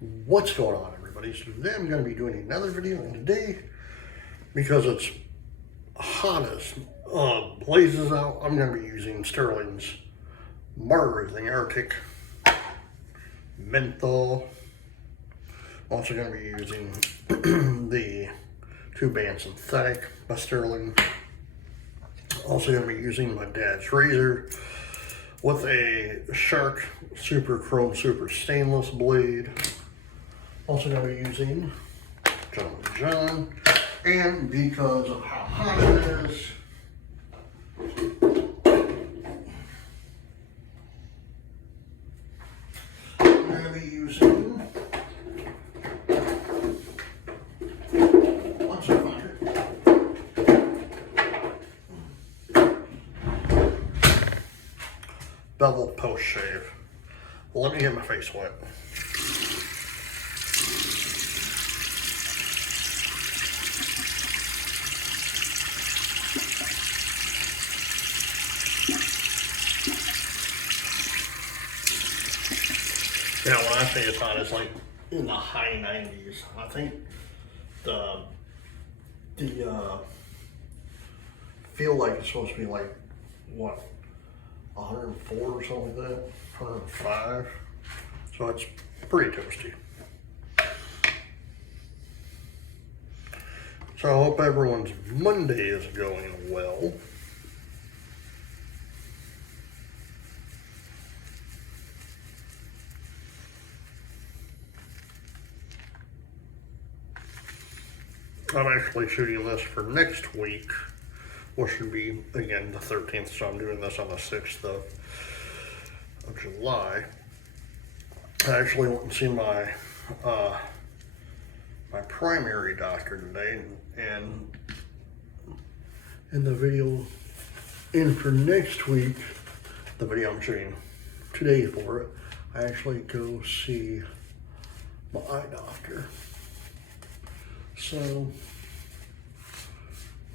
What's going on, everybody? So today I'm going to be doing another video, and today, because it's hot as blazes out, I'm going to be using Stirling's Margarita, the Arctic Menthol. I'm also going to be using the 2-band synthetic by Stirling. Also going to be using my dad's razor with a Shark Super Chrome Super Stainless blade. Also going to be using John, and because of how hot it is, I'm going to be using, once I find it, Bevel Post Shave. Well, let me get my face wet. Yeah, when I say it's hot, it's like in the high 90s. I think the feel like it's supposed to be like, what, 104 or something like that, 105. So it's pretty toasty. So I hope everyone's Monday is going well. I'm actually shooting this for next week, which should be, again, the 13th, so I'm doing this on the 6th of July. I actually went and seen my my primary doctor today, and in the video in for next week, the video I'm shooting today for it, I actually go see my eye doctor. So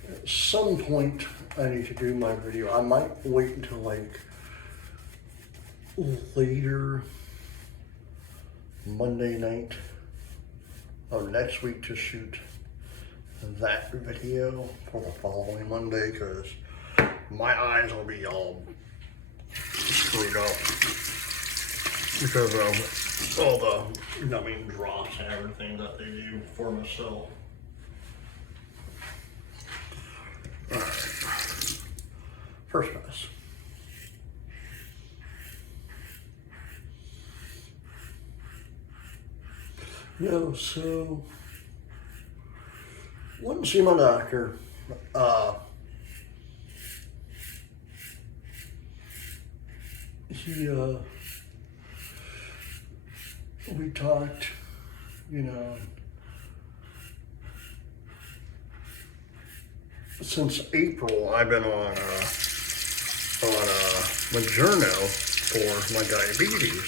at some point I need to do my video. I might wait until like later Monday night of next week to shoot that video for the following Monday, because my eyes will be all screwed up because of all the numbing drops and everything that they do for me. So alright, first pass. No, so went and see my doctor. We talked, since April I've been on Majerno for my diabetes,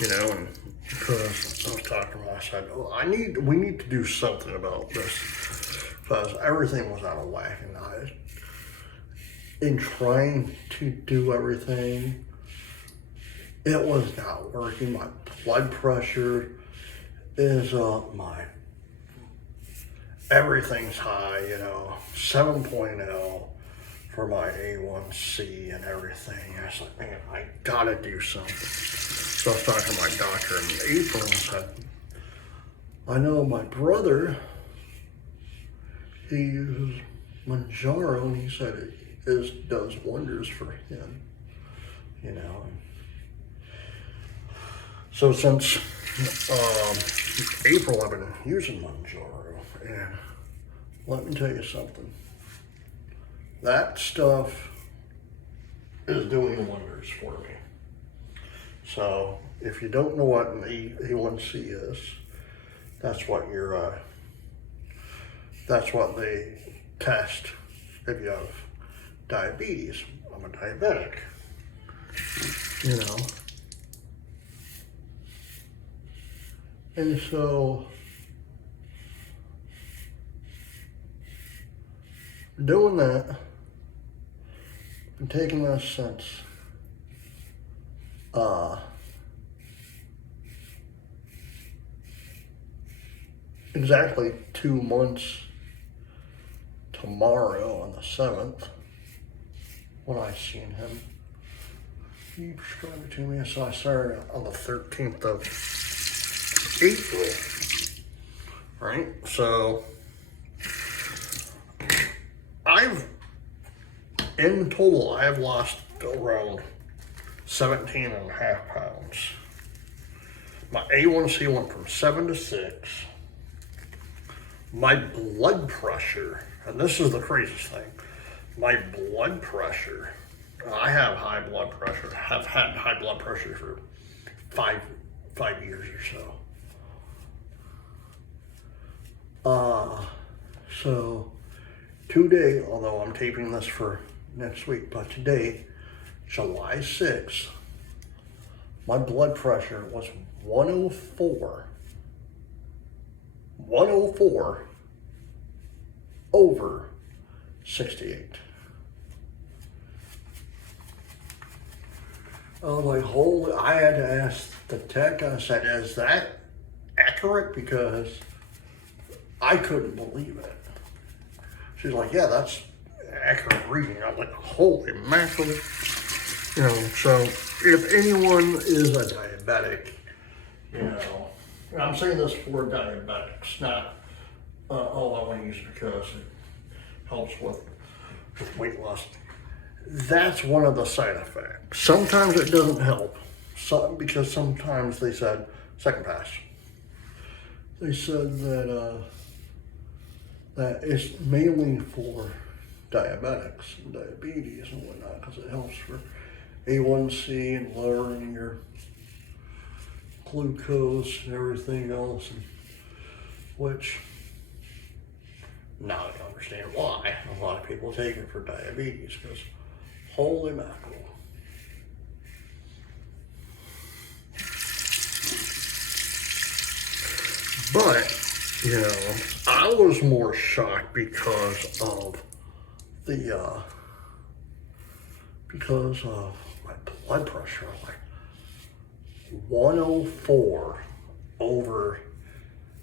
and because I was talking to him, I said, we need to do something about this, because everything was out of whack, and in trying to do everything, it was not working. My blood pressure is up, everything's high, 7.0 for my A1C and everything. I was like, man, I gotta do something. So I was talking to my doctor in April and said, I know my brother, he uses Manjaro, and he said it does wonders for him, So since April, I've been using Manjaro, and let me tell you something. That stuff is doing wonders for me. So if you don't know what an A1C is, that's what they test if you have diabetes. I'm a diabetic, And so doing that, been taking this since exactly 2 months tomorrow on the 7th when I seen him. He prescribed it to me, so I started on the 13th of April. Right? So in total, I've lost around 17 and a half pounds. My A1C went from 7 to 6. My blood pressure, and this is the craziest thing, my blood pressure, I have high blood pressure, have had high blood pressure for five years or so. So today, although I'm taping this for next week, but today, July 6th, my blood pressure was 104 over 68. I was like, holy, I had to ask the tech, I said, is that accurate? Because I couldn't believe it. She's like, yeah, that's accurate reading. I was like, holy mackerel. You know, so if anyone is a diabetic, you know, and I'm saying this for diabetics, not, oh, I want to use it because it helps with weight loss. That's one of the side effects. Sometimes it doesn't help, because sometimes they said, second pass. They said that that it's mainly for diabetics and diabetes and whatnot, because it helps for A1C and lowering your glucose and everything else, and which now I can understand why a lot of people take it for diabetes, because holy mackerel. But, you know, I was more shocked because of my blood pressure. Like 104 over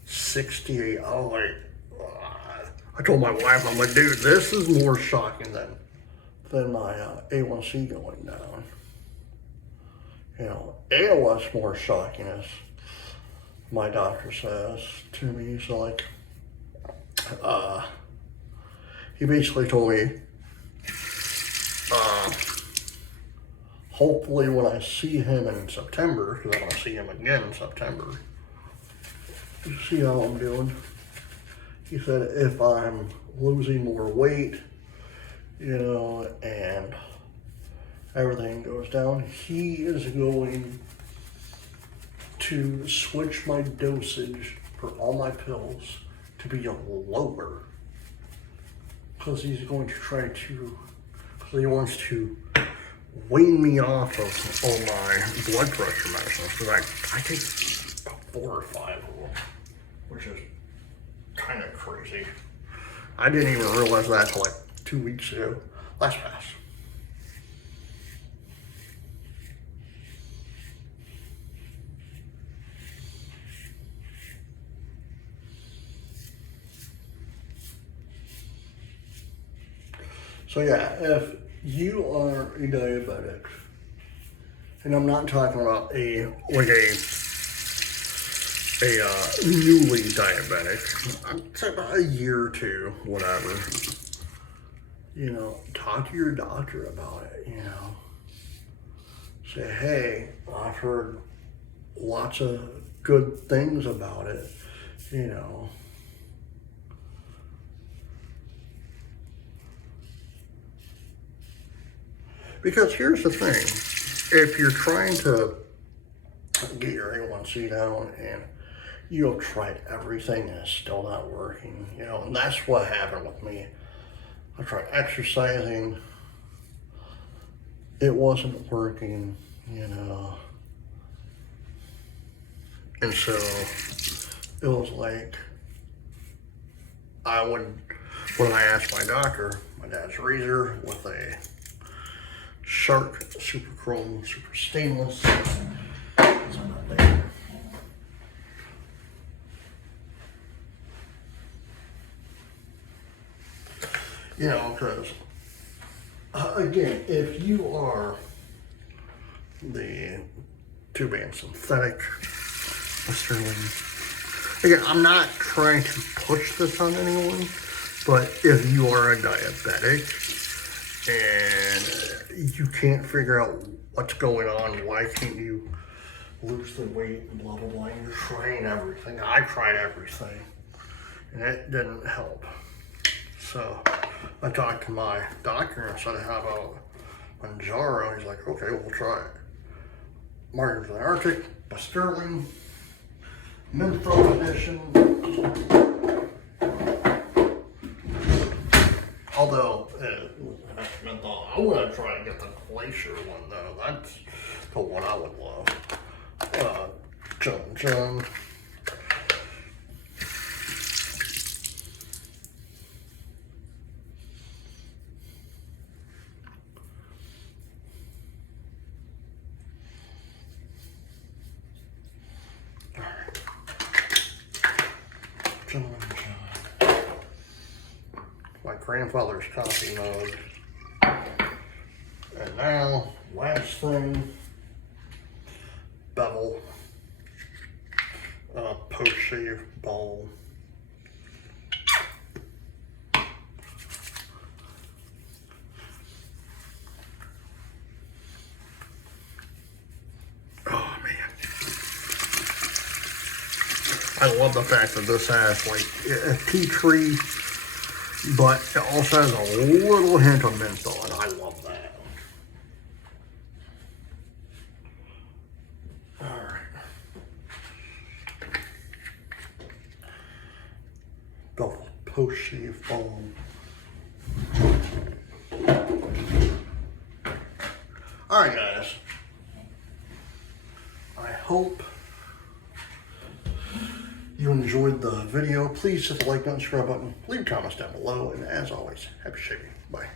68. I was like, I told my wife, I'm like, dude, this is more shocking than my A1C going down. You know, ALS more shocking, as my doctor says to me. So like, he basically told me, hopefully when I see him in September, because I'm going to see him again in September, to see how I'm doing. He said if I'm losing more weight, you know, and everything goes down, he is going to switch my dosage for all my pills to be lower, because he's going to try to, because he wants to wean me off of all my blood pressure medicines, because I take about 4 or 5 of them, which is kind of crazy. I didn't even realize that until like 2 weeks ago, last pass. So yeah, if you are a diabetic, and I'm not talking about a newly diabetic, I'd say about a year or two, whatever, you know, talk to your doctor about it, you know. Say, hey, I've heard lots of good things about it, you know. Because here's the thing, if you're trying to get your A1C down and you've tried everything and it's still not working, you know, and that's what happened with me. I tried exercising, it wasn't working, you know, and so it was like, when I asked my doctor, my dad's razor with a Shark Super Chrome Super Stainless, You know, because again, if you are the two-band synthetic Stirling, again, I'm not trying to push this on anyone, but if you are a diabetic and you can't figure out what's going on, why can't you lose the weight and blah, blah, blah, and you're trying everything. I tried everything and it didn't help. So I talked to my doctor and said, how about Manjaro? He's like, okay, we'll try it. Margarita the Arctic by Stirling, menthol edition. Although, menthol, I want to try and get the glacier one though. That's the one I would love. Chum. My grandfather's coffee mug. And now, last thing, bevel, post-shave balm. Oh man. I love the fact that this has like a tea tree, but it also has a little hint of menthol, and I love that. Alright. The post-shave balm. Alright guys. I hope you enjoyed the video. Please hit the like button, subscribe button, leave comments down below, and as always, happy shaving. Bye.